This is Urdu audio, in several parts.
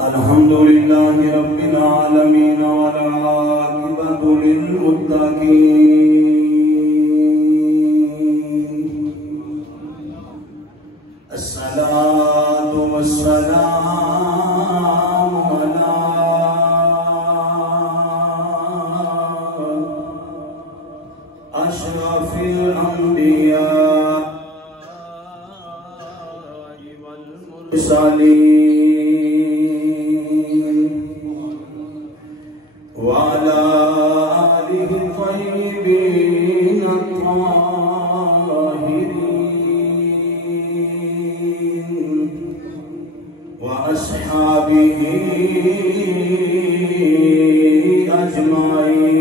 الحمد لله رب العالمين والعاقبة للمتقين الصلاة والسلام على أشرف الأنبياء والمرسلين وعلى آله الطيبين الطاهرين وأصحابه أجمعين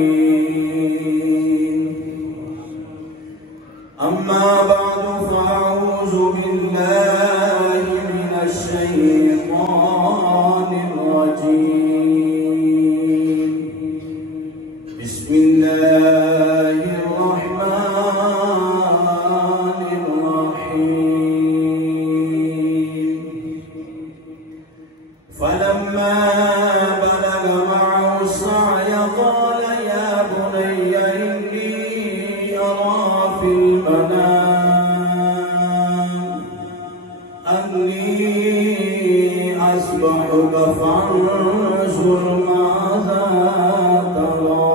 أما بعد فأعوذ بالله من الشيطان الرجيم بسم الله الرحمن الرحيم فلما بلغ معه السعي قال يا بني إني أرى في المنام أني أسبحك فانظر ماذا ترى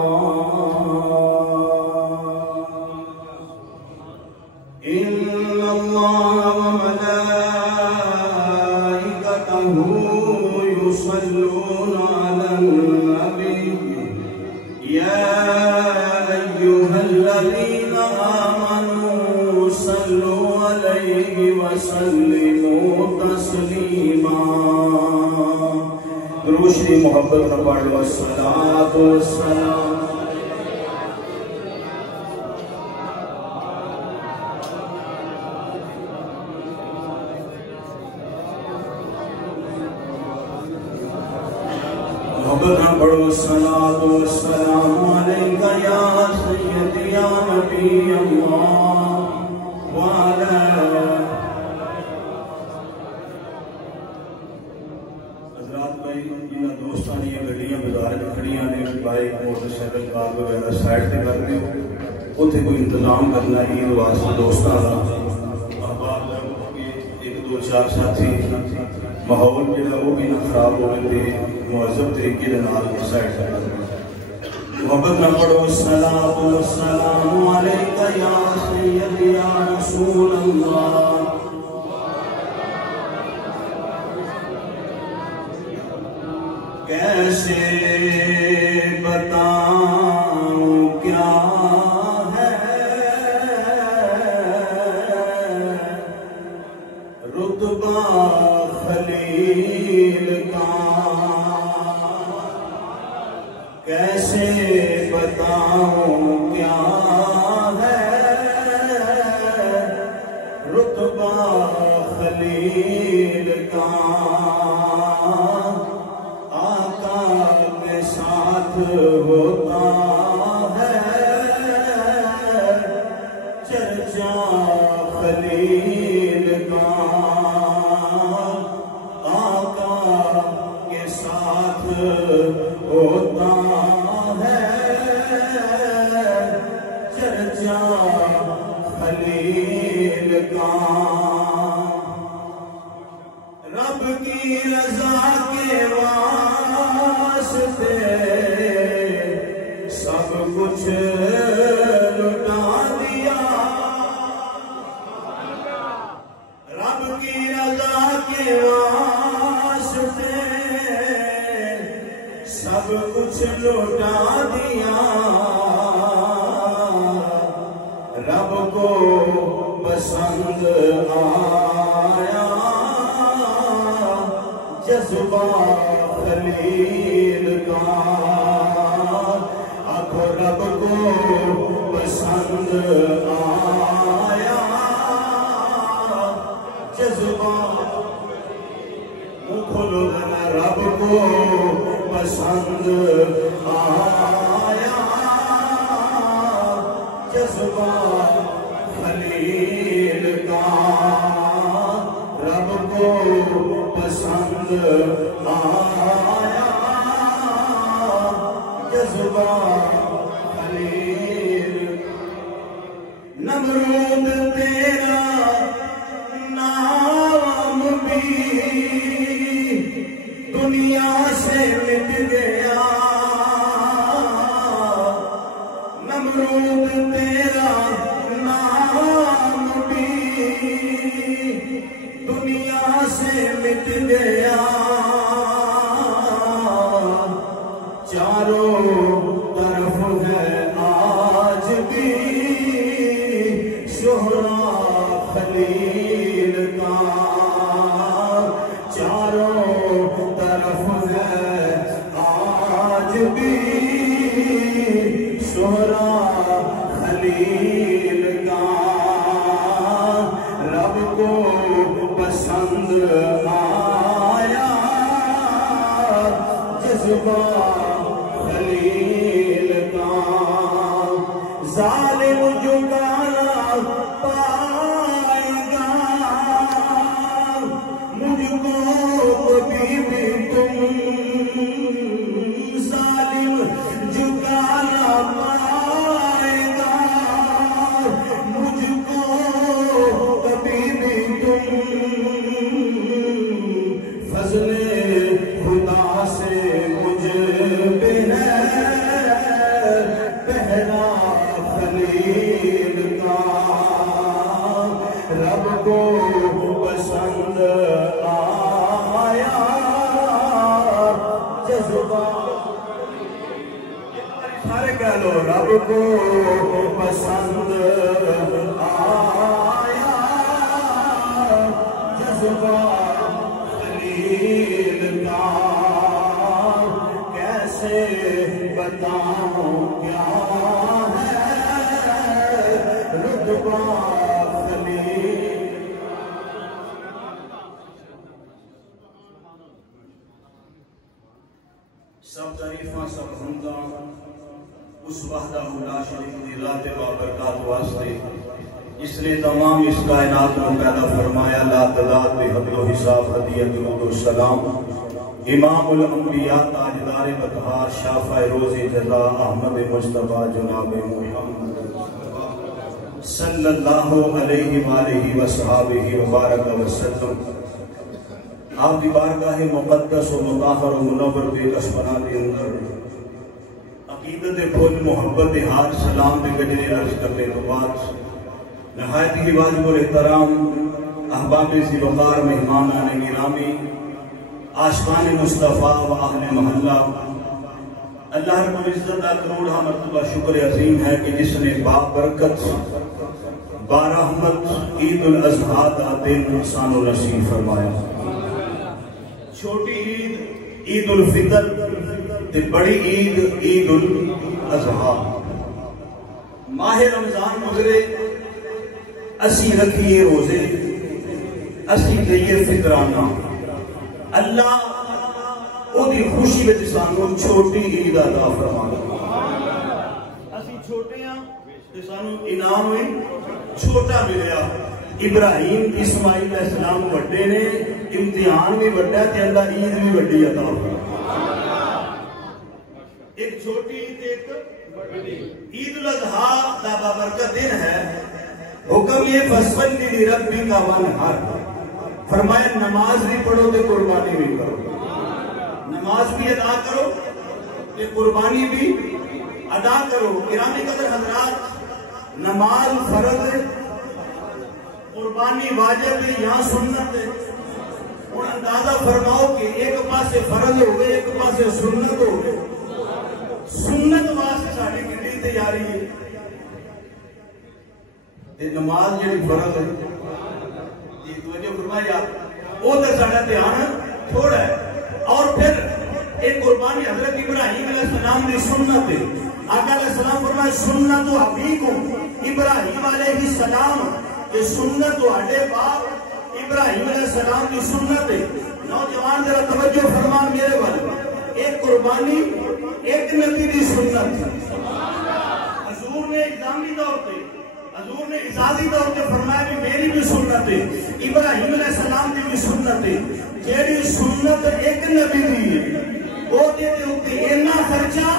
إن الله وملائكته يصلون على النبي يا أيها الذين آمنوا صلوا عليه وسلموا تسليما روشنی محبت کا پڑھ والصلاة والسلام محبت کا پڑھ والصلاة والسلام علیک یا سیدی یا نبی اللہ وعلا حضرات بھائی جنہ دوستانی گھڑیاں بزارے کھڑیاں نے بائک موٹر سائیکل کار وغیرہ سائڈ تے کرنے ہو اتنے کوئی انتظام کرنا عید واسطے دوستانا احباب لوگوں کے ایک دو چار ساتھی ماحول جڑا وہ بھی نہ خراب ہونے تے معذب طریقے دے نال سائڈ تے کرنا محبت نہ پڑھو الصلاۃ والسلام علیک یا سیدی یا رسول اللہ کیسے بتاؤں کیا ہے رتبہ خلیل کا کیسے بتاؤں کیا ہے رتبہ خلیل کا ساتھ ہوتا ہے چرچا خلیل کا آقا کے ساتھ ہوتا ہے چرچا خلیل کا رب کی رضا کے واسطے سب کچھ لٹا دیا رب کی رضا کے واسطے سب کچھ لٹا دیا رب کو پسند آیا جذبہ خلیل کا اب رب کو پسند آیا جذبہ کھولو رب کو پسند آیا جذبہ خلیل کا رب کو پسند آیا جذبہ خلیل نمرود تیرا نام بھی دنیا سے مٹ گیا نمرود تیرا نام بھی دنیا سے مٹ گیا چاروں طرف ہے آج بھی شہرا خلیل کا چاروں طرف ہے آج بھی شہرا خلیل کا رب کو پسند آیا جذبہ خلیل کا ظالم جھکانا پائے گا مجھ کو کبھی بھی تم ظالم جھکانا پائے گا مجھ کو کبھی بھی تم فضل خدا سے مجھ پہ ہے پہلا خلیل کا رب کو پسند آیا جذبہ سارے کہہ لو رب کو پسند آیا جذبہ خلیل کا کیسے بتاؤں کیا ہے رتبہ خلیل سب تعریفاں سب حمداں اس وحدہ لا شریک دی ذات بابرکات واسطے جس نے تمام اس کائنات کو پیدا فرمایا لا تعداد بے حد و حساب ہدیہ درود و سلام امام الانبیاء تاجدار بطہار شافع روز جزا احمد مصطفیٰ جناب محمد صلی اللہ علیہ وآلہ وصحابہ وبارک وسلم آپ کی بارگاہ مقدس و مطہر و منور بے کشمنا کے اندر عقیدت پھول محبت ہار سلام بے گجرے عرض کرنے تو بات نہایت ہی واجب الاحترام احباب ذی وقار مہمانان گرامی عاشقان مصطفیٰ و اہل محلہ اللہ رب العزت کا کروڑا مرتبہ شکر عظیم ہے کہ جس نے بابرکت بارحمت عید الاضحیٰ کا دن انسان و نصیب فرمایا چھوٹی عید عید الفطر تے بڑی عید عید الاضحیٰ ماہ رمضان گزرے اسی رکھیے روزے اسی لئیے فطرانہ اللہ او دی خوشی وچ سانوں چھوٹی عید عطا فرمایا اسی چھوٹے ہاں تے سانوں انعام ہوئی چھوٹا ملیا ابراہیم اسماعیل علیہ السلام بڑے نے امتحان بھی بڑا تے اللہ عید بھی بڑی عطا فرمایا ایک چھوٹی عید ایک عید الاضحیٰ دا بابرکت دن ہے حکم یہ فصلی لربی کا وانحر فرمایا نماز بھی پڑھو تے قربانی بھی کرو نماز بھی ادا کرو تے قربانی بھی ادا کرو کرام قدر حضرات نماز فرض ہے قربانی واجب ہے یا سنت ہے اور اندازہ فرماؤ کہ ایک پاسے فرض ہو گئے ایک پاسے سنت ہو گئے سنت واسطے ساڑی کتنی تیاری ہے نماز جڑی فرض ہے یہ توجہ فرمایا وہ تو ساڑا دھیان تھوڑا ہے اور پھر ایک قربانی حضرت ابراہیم علیہ السلام کی سنت ہے آقا علیہ السلام فرمایا سنت و حقیقوں ابراہیم علیہ السلام کہ سنت و اڈے باپ ابراہیم علیہ السلام کی سنت ہے نوجوان ذرا توجہ فرمان میرے والے ایک قربانی ایک نبی کی سنت حضور نے اقدامی طور پہ حضور نے اجازی طور پہ فرمایا کہ میری بھی سنت ہے ابراہیم علیہ السلام کی بھی سنت ہے جیڑی سنت ایک نبی دی وہ دے اوتے اتنا خرچہ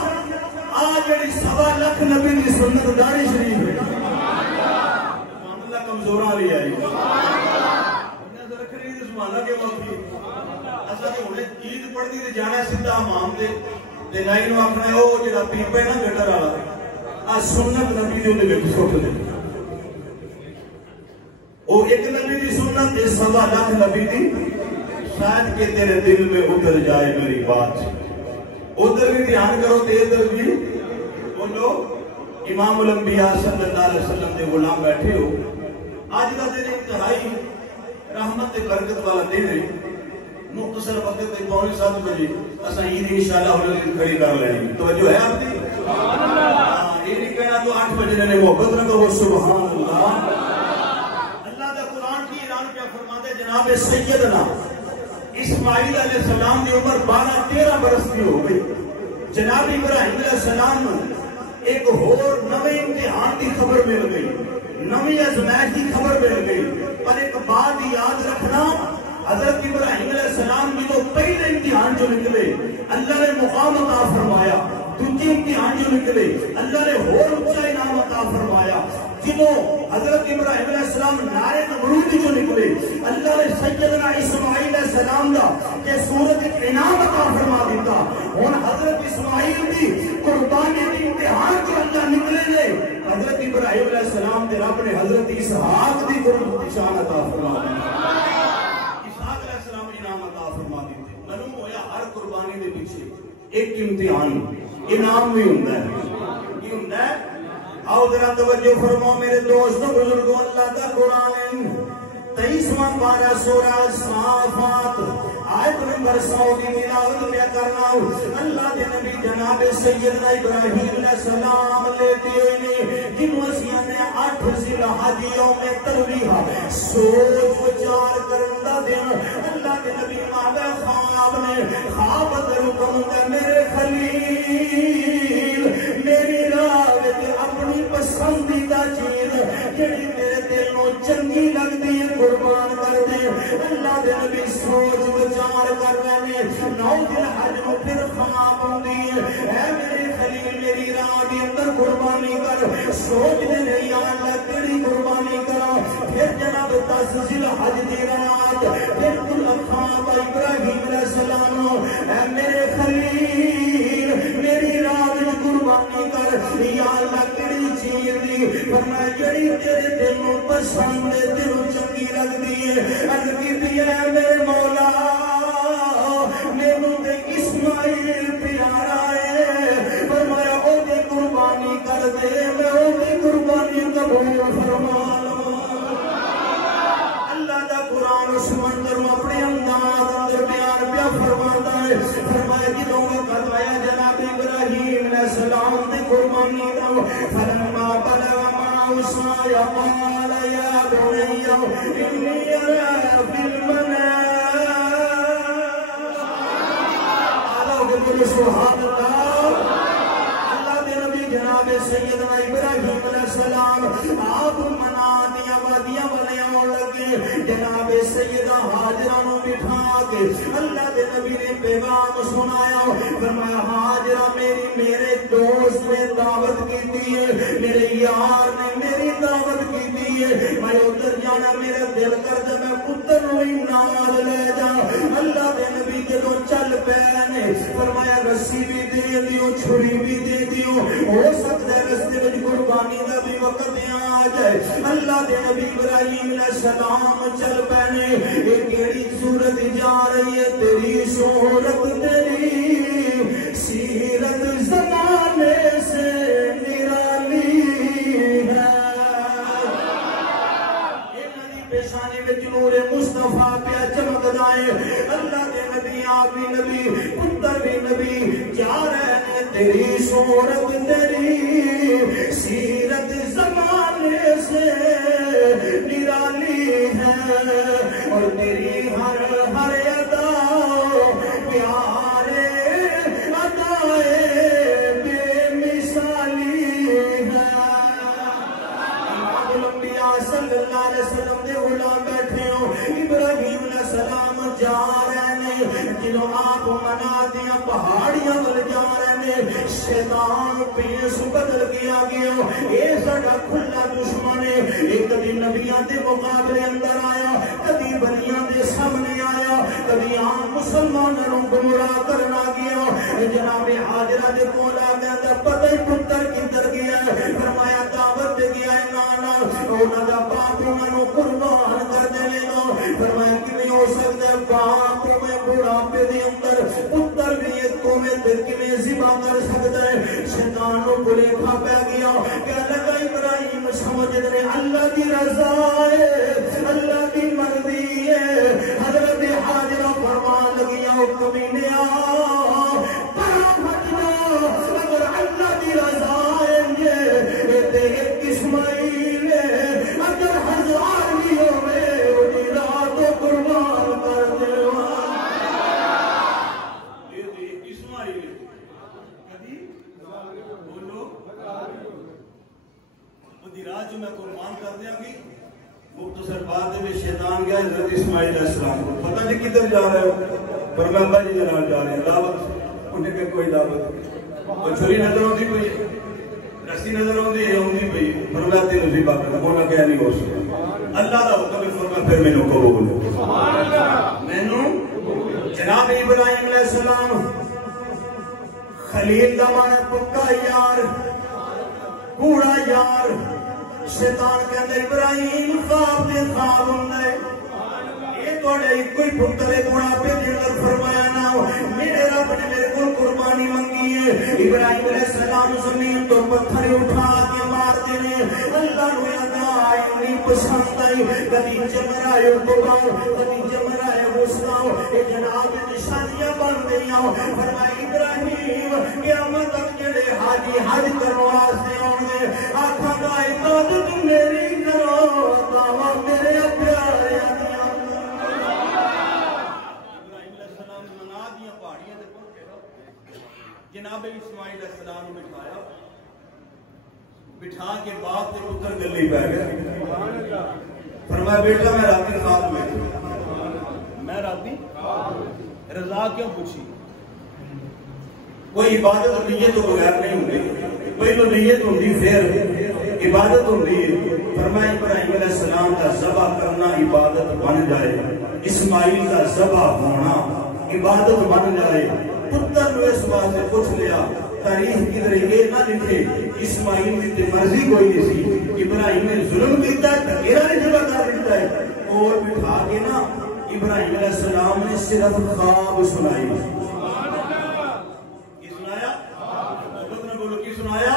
آ جڑی 1.25 لاکھ نبی دی سنت داڑھی شریف ہے سبحان اللہ کمزوراں والی آئی انہاں تے رکھنی تے سبحان اللہ کے موقع اساں تے ہن عید پڑھنی تے جانا سیدھا امام تے نائی نو آکھنا او جڑا پیپا ہے نا گٹر والا آ سنت نبی دی دے وچ سٹ دے او ایک نبی دی سنت 1.25 لاکھ نبی دی شاید کہ تیرے دل میں اتر جائے میری بات ادھر بھی دھیان کرو تے ادھر بھی بولو امام الانبیاء صلی اللہ علیہ وسلم دے غلام بیٹھے ہو آج کا دن انتہائی رحمت تے برکت والا دن ہے مختصر وقت تے 6:45 بجے اساں عید انشاءاللہ ہن کھڑی کر لیں توجہ ہے آپ کی سبحان اللہ یہ نہیں کہنا تو 8 بجے نے محبت نہ کرو سبحان اللہ اللہ دا قرآن کی اعلان کیا فرماتا ہے جناب سیدنا اسماعیل علیہ السلام دی عمر 12-13 برس کی ہو گئی جناب ابراہیم علیہ السلام ایک اور نوے امتحان کی خبر مل گئی نوی ازمائش کی خبر مل گئی پر ایک بات یاد رکھنا حضرت ابراہیم علیہ السلام کی تو پہلے امتحان جو نکلے اللہ نے مقام عطا فرمایا دوسرے امتحان جو نکلے اللہ نے اور اونچا انعام عطا فرمایا جنہوں حضرت ابراہیم علیہ السلام نارے نمرودی جو نکلے اللہ نے سیدنا اسماعیل علیہ السلام دا کہ صورت انعام عطا فرما دیتا اور حضرت اسماعیل دی قربانی دی امتحان جو اللہ نکلے لے حضرت ابراہیم علیہ السلام دے رب نے حضرت اسحاق دی قربانی شان عطا فرما دیتا اسحاق علیہ السلام انعام عطا فرما دیتے معلوم ہویا ہر قربانی دے پیچھے ایک امتحان انعام بھی ہوتا ہے کی ہوتا ہے آؤ ذرا توجہ فرماؤ میرے دوستوں بزرگوں اللہ کا قرآن 23واں پارہ سورہ صافات آیت نمبر 100 کی تلاوت میں کرنا اللہ کے نبی جناب سیدنا ابراہیم علیہ السلام لیتے ہوئے جنہوں اسیاں نے 8 ذی الحج یوم ترویہ سوچ وچار کرندہ دن اللہ کے نبی ماں خواب نے خواب در حکم دے میرے خلیل میری راہ اپنی پسندیدہ چیز جڑی میرے دل کو چنگی لگتی ہے قربان کر دے اللہ دے نبی سوچ وچار کر رہے ہیں 9 دن حج کو پھر خواب ہوندی ہے اے میرے خلیل میری راہ دی اندر قربانی کر سوچ دے نہیں اللہ تیری قربانی کرا پھر جناب 10 ذی الحج دی رات پھر خواب ابراہیم علیہ السلام اے میرے خلیل میری راہ دی قربانی کر یا اللہ تیری چیز دی فرمایا جڑی تیرے دل کو پسند ہے دل چنگی لگدی ہے عرض کیتی ہے میرے مولا مینوں تے اسماعیل پیارا ہے فرمایا او دی قربانی کر دے میں او دی قربانی قبول فرما لوں اللہ دا قرآن اس منظر میں اپنے انداز اندر بیان پیا فرماتا ہے فرمایا جدوں وقت آیا جناب ابراہیم علیہ السلام دی قربانی دا فلما بلغ معه السعي قال يا بني إني أرى في المنام سبحان اللہ اللہ دے نبی جناب سیدنا ابراہیم علیہ السلام آپ منادیاں وادیاں بنیاں لگے جناب سیدہ حاجرہ نو بٹھا کے اللہ دے نبی نے پیغام سنایا فرمایا حاجرہ میرے دوست نے دعوت کی ہے میرے یار نے میری دعوت کی ہے میں ادھر جانا میرا دل کرتا میں پتر نو ہی نال لے جا اللہ دے نبی جدوں چل پے نے فرمایا رسی بھی دے دیو چھری بھی دے دیو ہو سکتا ہے رستے میں قربانی دا بھی وقت آ جائے اللہ دے نبی ابراہیم علیہ السلام چل پے نے یہ کیڑی صورت جا رہی ہے تیری شہرت تیری سیرت زمانے سے نرالی ہے یہ ندی پیشانی میں نور مصطفیٰ پہ چمکدا ہے اللہ کے نبی آپ بھی نبی پتر بھی نبی جا رہے ہیں تیری صورت تیری سیرت زمانے سے نرالی ہے اور تیری ہر ادا پیارے ادائے بے مثالی ہے امام الانبیاء صلی اللہ علیہ وسلم دے غلام بیٹھے ہو ابراہیم علیہ السلام جا رہے جدو آپ منا دیا پہاڑیاں ول جا رہے ہیں شیطان پیس بدل گیا اے ساڈا کھلا دشمن ہے ایک کبھی نبیاں دے مقابلے اندر آیا کبھی بلیاں دے سامنے آیا کبھی عام مسلمانوں کو گمراہ کرنا گیا جناب حاجرہ دے کول آ گیا پتہ ہی پتر کدھر گیا فرمایا دعوت دے گیا نانا انہاں دا باپ انہاں نوں قربان کر دے لو فرمایا کہ ہو سکتا ہے باپ میں بڑھاپے دے اندر پتر بھی ایک کو میں کیویں ذبح کر سکتا ہے شیطان نوں بھلیکھا پہ گیا کہ لگا ابراہیم سمجھ رہے اللہ دی رضا ہے اللہ دی مرضی ہے حضرت حاجرہ فرمان لگیا او کمینیا اگر اللہ دی رضا ہے یہ تے ایک اسماعیل ہے اگر ہزار بھی ہوئے اُنی رات قربان کر دیوا یہ تے ایک اسماعیل کدی بولو اُنی رات جو میں قربان کر دیا گی مختصر بات ہے شیطان گیا حضرت اسماعیل علیہ السلام کو پتہ نہیں کدھر جا رہے ہو پر ابا جی کے نال جا رہے ہیں دعوت انہیں کہ کوئی دعوت وہ چھری نظر ہوتی پئی رسی نظر ہوتی ہے ہوتی پئی فرمایا تینوں ذبح کرنا ہونا کیا نہیں ہو سکتا اللہ کا حکم ہے فرمایا پھر مینوں قبول مینوں جناب ابراہیم علیہ السلام خلیل دا مانا پکا یار کوڑا یار شیطان کہتا ابراہیم خواب دے خواب ہوندے یہ توڑے کوئی پتر گوڑا پہ دیگر فرمایا نہ میرے رب نے میرے کو قربانی منگی ہے ابراہیم علیہ السلام زمین تو پتھر اٹھا کے مار دینے اللہ نو ادا آئی نہیں پسند آئی کبھی جمرائے قبار کبھی جمرائے غسلاؤ یہ جناب نشانیاں بن گئیاں فرمایا ابراہیم قیامت تک جڑے حاجی حج کروا سے ہونے آنکھاں کا عبادت میری کرو دعویٰ میرے پیارے جناب اسماعیل علیہ السلام نے بٹھایا بٹھا کے باپ کے پتر گلی پہ گئے فرمایا بیٹا میں راتی خواب میں میں راتی رضا کیوں پوچھی کوئی عبادت نیت تو بغیر نہیں ہوتی پہلو نیت ہوتی پھر عبادت ہوتی ہے فرمایا ابراہیم علیہ السلام کا ذبح کرنا عبادت بن جائے اسماعیل کا ذبح ہونا عبادت بن جائے پتر نے اس بات سے پوچھ لیا تاریخ کدھر یہ نہ لکھے اسماعیل کی مرضی کوئی نہیں سی ابراہیم نے ظلم کیتا ہے تکیرہ نے جگہ کر دیتا ہے اور بٹھا کے نا ابراہیم علیہ السلام نے صرف خواب سنائی کی سنایا بولو کی سنایا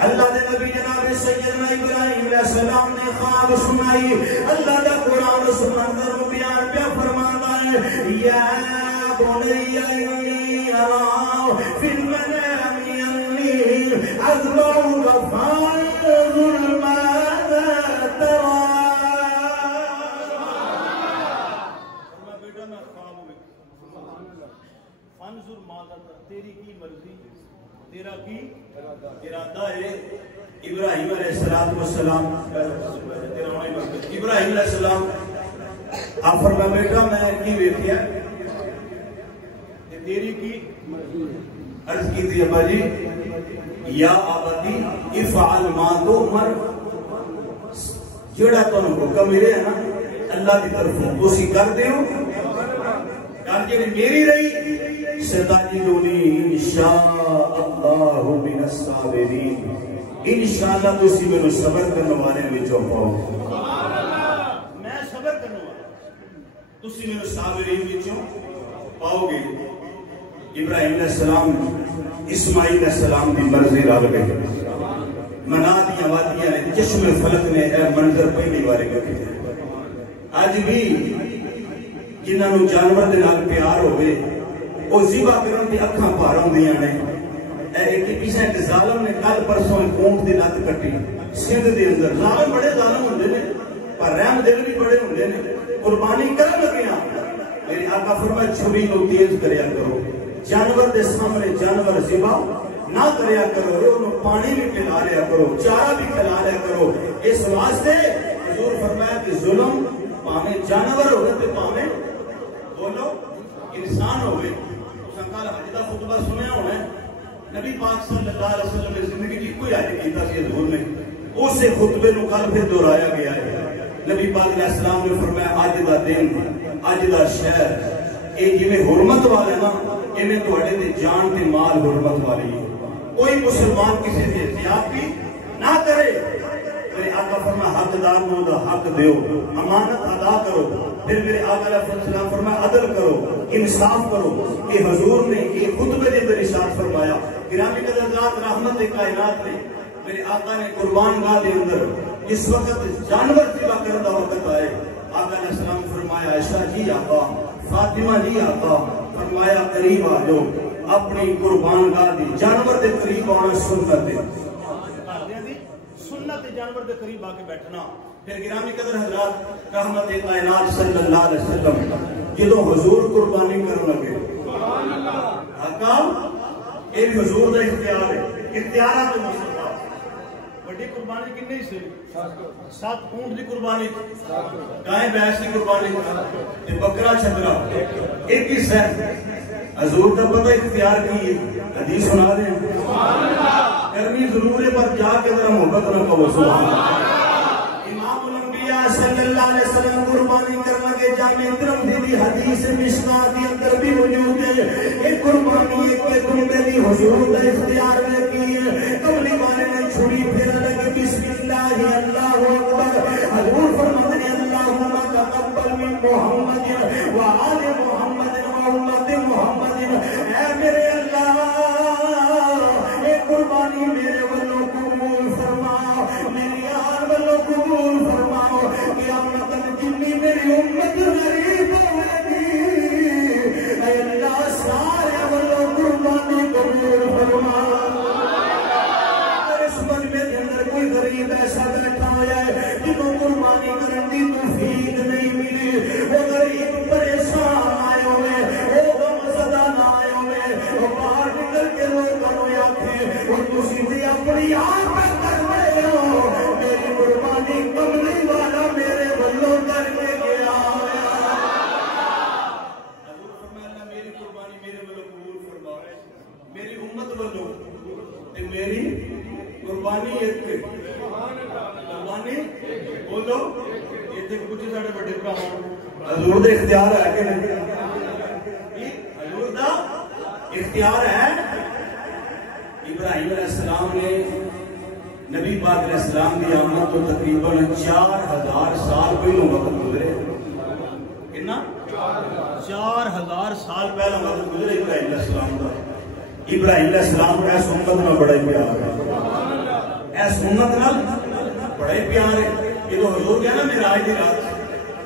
اللہ نے نبی جناب سیدنا ابراہیم علیہ السلام نے خواب سنائی اللہ کا قرآن سنندر بیان پہ فرماتا ہے یا بني إني أرى في المنام أني أذبحك فانظر ماذا ترى بیٹا میں خواب میں فانظر ماذا ترى تیری کی مرضی تیرا کی ارادہ ہے ابراہیم علیہ السلام ابراہیم علیہ السلام آپ فرمایا بیٹا میں کی ویکھیا تیری کی عرض کی تھی ابا جی یا آبادی افعال ما تؤمر جڑا تو حکم ملے ہے نا اللہ کی طرف اسی کر دیو کر کے میری رہی ستجدنی انشاءاللہ من الصابرین انشاءاللہ تو اسی میں صبر کرنے والے میں جو پاؤ میں صبر کرنے والا تو اسی میں صابرین میں جو پاؤ گے ابراہیم علیہ السلام اسماعیل علیہ السلام دی مرضی رل گئی منا دیا وادیاں نے چشم فلک نے اے منظر پہلی بار گئے اج بھی جنہاں نو جانور دے نال پیار ہوئے او ذبح کرن دی اکھاں بھر ہوندیاں نے اے کسے ایک ظالم نے کل پرسوں اونٹ دی لت کٹی سندھ دے اندر ظالم بڑے ظالم ہوندے نے پر رحم دل بھی بڑے ہوندے نے قربانی کرن لگیاں میرے آقا فرمایا چھری کو تیز کریا کرو جانور دے سامنے جانور ذبح نہ کریا کرو انہوں پانی بھی پلا لیا کرو چارہ بھی کھلا لیا کرو اس واسطے حضور فرمایا کہ ظلم پانے جانور ہوگا تو پانے بولو انسان ہوئے اس کل حج کا خطبہ سنیا ہونا ہے نبی پاک صلی اللہ علیہ وسلم نے زندگی کی کوئی حج کیتا سی حضور نے اسے خطبے نو کل پھر دہرایا گیا ہے نبی پاک علیہ السلام نے فرمایا اج دا دن اج دا شہر اے جویں حرمت والے نا ایویں تواڈے تے جان تے مال حرمت والی ہے کوئی مسلمان کسی سے زیادتی نہ کرے میرے آقا فرمایا حقدار نو دا حق دیو امانت ادا کرو پھر میرے آقا علیہ السلام فرمایا عدل کرو انصاف کرو کہ حضور نے یہ خطبے دے اندر ارشاد فرمایا گرامی قدرات رحمت کائنات نے میرے آقا نے قربان گاہ دے اندر اس وقت جانور ذبح کرنے دا وقت آئے آقا علیہ السلام فرمایا عائشہ جی آقا فاطمہ جی آقا فرمایا قریب آ جاؤ اپنی قربان گاہ دی جانور دے قریب آنا سنت ہے سنت جانور دے قریب آ کے بیٹھنا پھر گرامی قدر حضرات رحمت کائنات صلی اللہ علیہ وسلم جدو حضور قربانی کرنے لگے آقا یہ بھی حضور دا اختیار ہے اختیارات مصطفیٰ بڑی قربانی کتنی سی 7 اونٹ دی قربانی گائے بھینس دی قربانی بکرا چھترا ایک ہی سر حضور کا پتہ اختیار کی حدیث سنا دیں کرنی ضرور ہے پر جا کے ذرا محبت نہ کہو سبحان اللہ امام الانبیاء صلی اللہ علیہ وسلم قربانی کرنا کے جامع ترمذی دی حدیث مشکات کے اندر بھی موجود ہے ایک قربانی ایک کے تمبے دی حضور کا اختیار میں کی ہے کملی والے نے چھری پھر لگے بسم اللہ اللہ اکبر حضور فرماتے ہیں اللہم تقبل من محمد و آل محمد و امت محمد اے میرے اللہ قربانی میرے والوں قبول فرماؤ میری آل والوں قبول فرماؤ قیامت جنی میری امت غریب ہوئے گی اے اللہ سارے والوں قربانی قبول فرماؤ اس مجمع کے اندر کوئی غریب ایسا بیٹھا ہوا ہے جنہوں قربانی کرنے کی توفیق نہیں ملی وہ غریب پریشان آئے ہوئے وہ غم زدہ نہ آئے ہوئے وہ باہر نکل کے لوگوں نے آنکھیں اور تسی اپنی آپ پہ کر رہے ہو میری قربانی کملی والا میرے بلوں کر کے گیا حضور فرمایا میری قربانی میرے بلوں قبول فرما میری امت بلوں میری قربانی ایک قربانی بولو یہ تک کچھ ساڑھے بڑے کا حضور دا اختیار ہے کہ نہیں حضور دا اختیار ہے ابراہیم علیہ السلام نے نبی پاک علیہ السلام کی آمد تو تقریباً 4000 سال پہلوں وقت گزرے کتنا 4000 سال پہلا وقت گزرے ابراہیم علیہ السلام کا ابراہیم علیہ السلام کو ایس امت میں بڑا پیار ہے ایس امت نال بڑا پیار ہے یہ تو حضور کیا نا معراج دی رات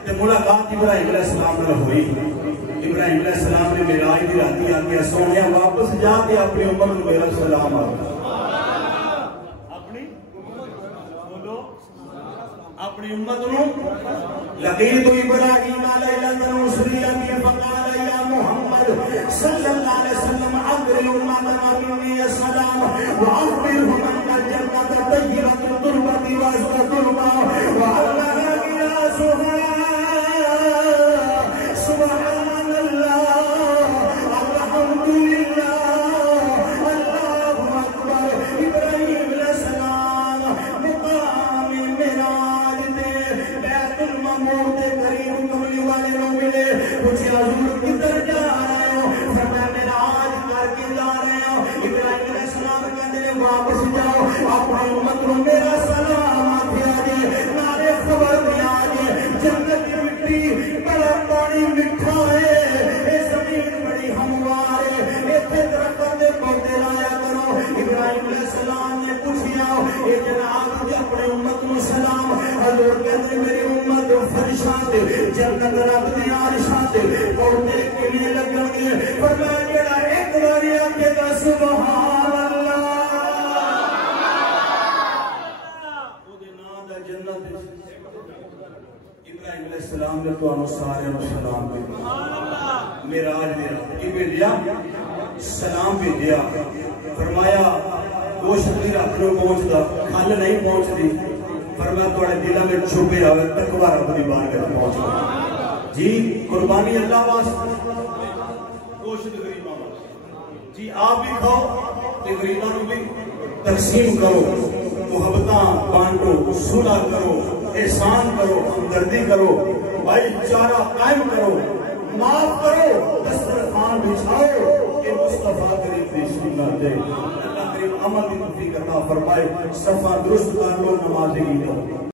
تے ملاقات ابراہیم علیہ السلام نے ہوئی ابراہیم علیہ السلام نے معراج دی راتی آ کے سونیا واپس جا کے اپنی امت کو میرا سلام آ اپنی بولو اپنی امت نو لقیت ابراہیم علیہ السلام فقال یا محمد صلی اللہ علیہ وسلم اقر امتنا منی السلام واخبرهم ان الجنة طیبۃ التربۃ وازقۃ الماء وانها غیاثها سبحان اللہ الحمد للہ اللہ اکبر ابراہیم علیہ السلام مقام معراج دے بیت المعمور دے قریب کملی والے نو ملے پوچھا حضور کدھر جا رہے ہو فرمایا معراج کر کے جا رہے ہو ابراہیم علیہ السلام کہتے ہیں واپس جاؤ اپنی امت کو میرا سلام آخیا جے نارے خبر دیا جے جنت کی مٹی بڑا پانی مٹھا ہے یہ زمین بڑی ہموار ہے ایتھے درخت دے پودے لایا کرو ابراہیم علیہ السلام نے پوچھیا اے جناب جی اپنی امت کو سلام حضور کہتے میری امت فرشاں تے جنت رب دی عرشاں تے پودے کیویں لگن گے فرمایا جڑا ایک باری آکھے گا سبحان اللہ او دے نام دا جنت ابراہیم علیہ السلام نے تو سارے سلام بھیجا معراج دے کی بھیجا سلام بھیجا فرمایا گوشت نہیں رات نو پہنچتا کھل نہیں پہنچتی فرمایا تھوڑے دل میں چھپے رہے تقوی رب دی بارگاہ پہنچ جی قربانی اللہ واسطے گوشت غریباں جی آپ بھی کھاؤ تے غریباں نوں بھی تقسیم کرو محبتاں بانٹو صلح کرو احسان کرو ہمدردی کرو بھائی چارہ قائم کرو معاف کرو دسترخوان بچھاؤ کہ مصطفیٰ کریم کی سنت ہے اللہ کریم عمل کی توفیق عطا فرمائے صفا درست کر لو نماز عید